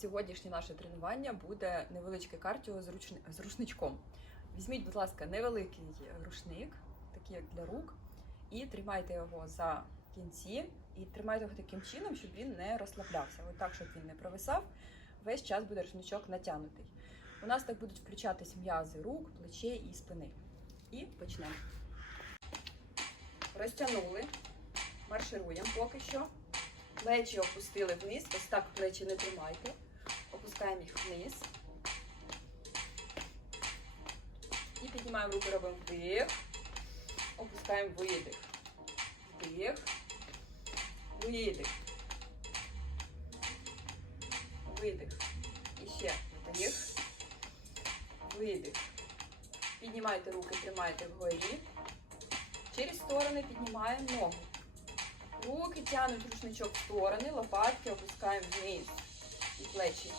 Сьогоднішнє наше тренування буде невеличке кардіо з, ручни- з рушничком. Візьміть, будь ласка, невеликий рушник, такий як для рук, і тримайте його за кінці, і тримайте його таким чином, щоб він не розслаблявся. Ось так, щоб він не провисав. Весь час буде рушничок натягнутий. У нас так будуть включатись м'язи рук, плечей і спини. І почнемо. Розтягнули, маршируємо поки що. Плечі опустили вниз. Ось так плечі не тримайте. Опускаємо їх вниз. І піднімаємо руки, робимо вдих. Опускаємо видих. Вдих. Видих. Видих. І вдих. Видих. Піднімайте руки, тримайте вгорі. Через сторони піднімаємо ногу. Руки тянуть рушничок в сторони, лопатки опускаємо вниз і плечі.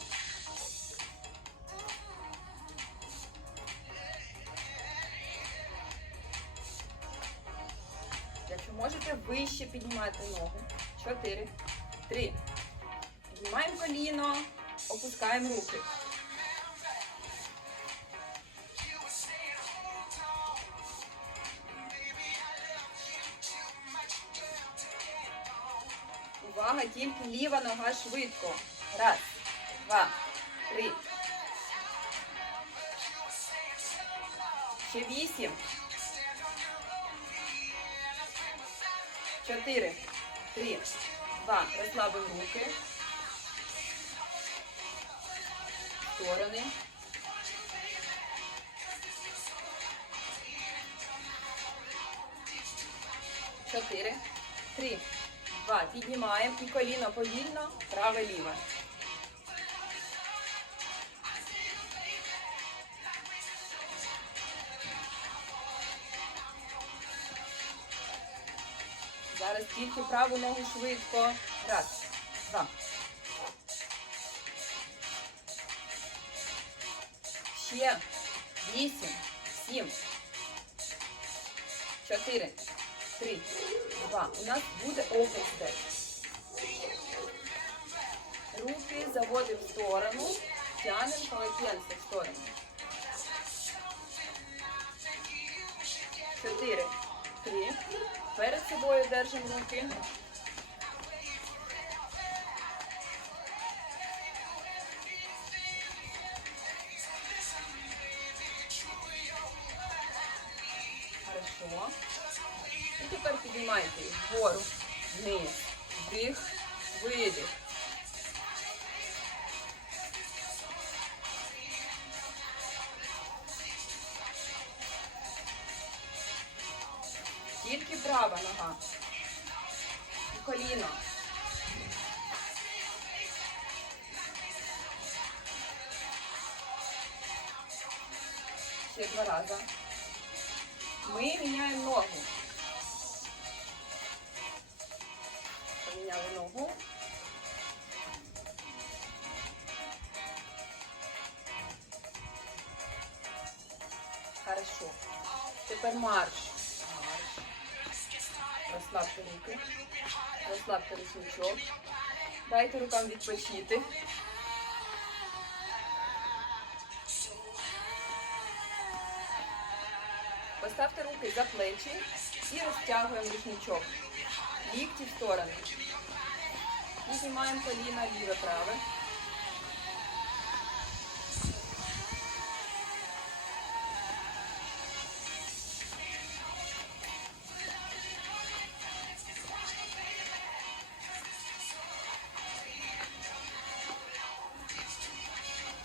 Вище піднімайте ногу. Чотири. Три. Піднімаємо коліно, опускаємо руки. Увага, тільки ліва нога швидко. Раз, два, три. Ще вісім. Чотири, три, два. Розслабимо руки. Сторони. Чотири, три, Два. Піднімаємо і коліно повільно, праве ліве. Тільки праву ногу швидко. Раз, два. Ще. Вісім, сім. Чотири, три, два. У нас буде step. Руки заводимо в сторону, тянемо полотенце в сторону. Чотири, три. Перед собою держимо руки. Хорошо. І тепер піднімайте їх вгору, вниз, вдих, видих. Тільки права нога. Коліно. Ще два рази. Ми міняємо ногу. Поміняли ногу. Хорошо. Тепер. Марш. Розслабте руки. Розслабте рушничок. Дайте рукам відпочити. Поставте руки за плечі і розтягуємо рушничок. Лікті в сторони. Піднімаємо коліна ліве праве.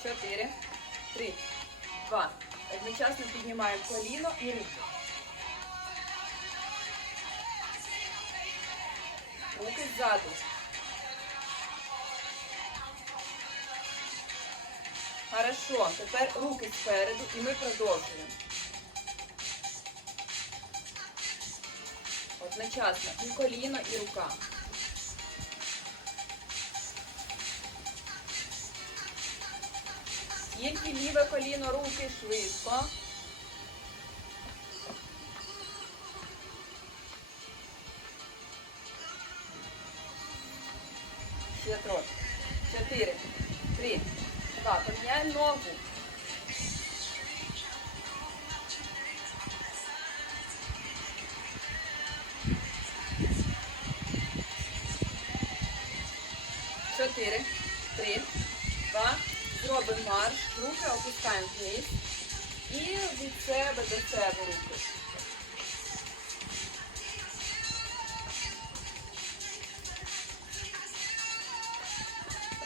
Чотири, три, два. Одночасно піднімаємо коліно і руки. Руки ззаду. Хорошо. Тепер руки спереду і ми продовжуємо. Одночасно і коліно, і рука. Тільки ліве коліно, руки швидко. Ще трохи. Чотири. три, два. Поміняємо ногу. Марш. Руки опускаємо вниз. І від себе до себе руки.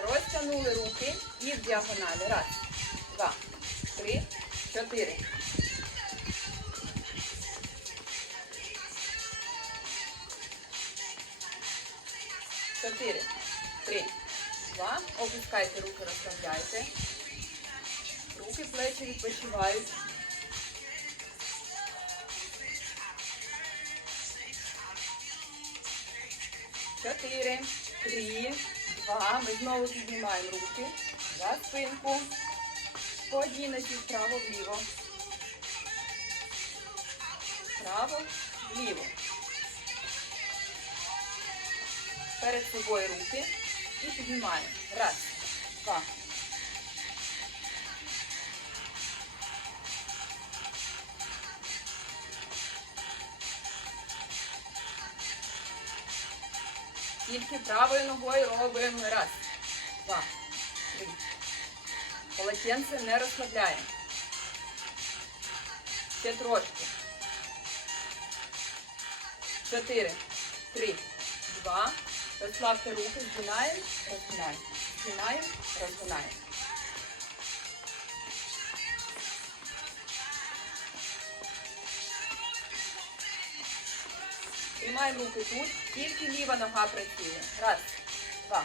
Розтягнули руки і в діагоналі. Раз, два, три, чотири. Чотири, три, два. Опускайте руки, розслабляйте. Руки, плечі відпочивають. Чотири, три, два. Ми знову піднімаємо руки за спинку. По одинадцять вправо, вліво. Вправо, вліво. Перед собою руки і піднімаємо. Раз, два. Тільки правою ногою робимо раз, два, три. Полотенце не розслабляємо. Ще трошки. Чотири, три, два. Розслабте руки, згинаємо, розгинаємо. Згинаємо, розгинаємо. Тримаємо руки тут, тільки ліва нога працює. Раз, два.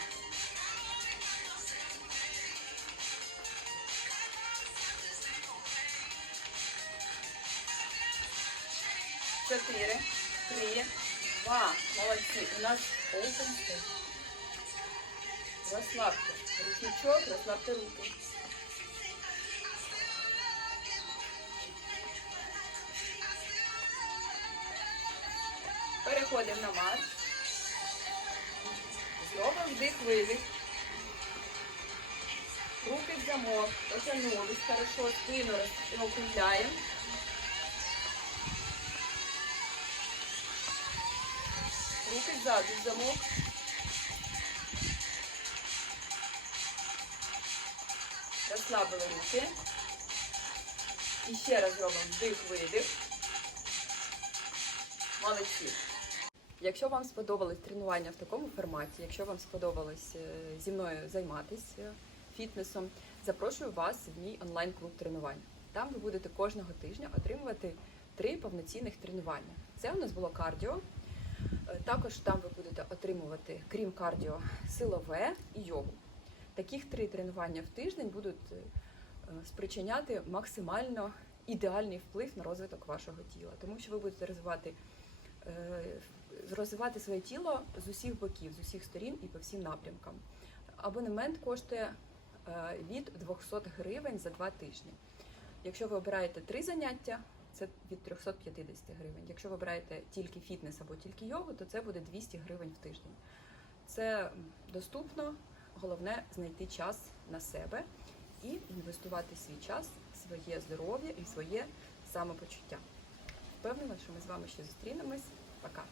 Чотири, три, два. Молодці. У нас step. Розслабте. Ручничок, розслабте руки. Переходимо на марш. Зробимо вдих-видих. Руки в замок. Потягнулись. Хорошо. Спину округляємо. Руки ззаду в замок. Розслабили руки. І ще раз робимо вдих-видих. Молодці. Якщо вам сподобалось тренування в такому форматі, якщо вам сподобалось е, зі мною займатися фітнесом, запрошую вас в мій онлайн-клуб тренувань. Там ви будете кожного тижня отримувати три повноцінних тренування. Це у нас було кардіо. Е, Також там ви будете отримувати, крім кардіо, силове і йогу. Таких три тренування в тиждень будуть е, спричиняти максимально ідеальний вплив на розвиток вашого тіла, тому що ви будете розвивати е, розвивати своє тіло з усіх боків, з усіх сторін і по всім напрямкам. Абонемент коштує е, від 200 гривень за два тижні. Якщо ви обираєте три заняття, це від 350 гривень. Якщо ви обираєте тільки фітнес або тільки йогу, то це буде 200 гривень в тиждень. Це доступно, головне знайти час на себе і інвестувати свій час, своє здоров'я і своє самопочуття. Впевнена, що ми з вами ще зустрінемось. Пока!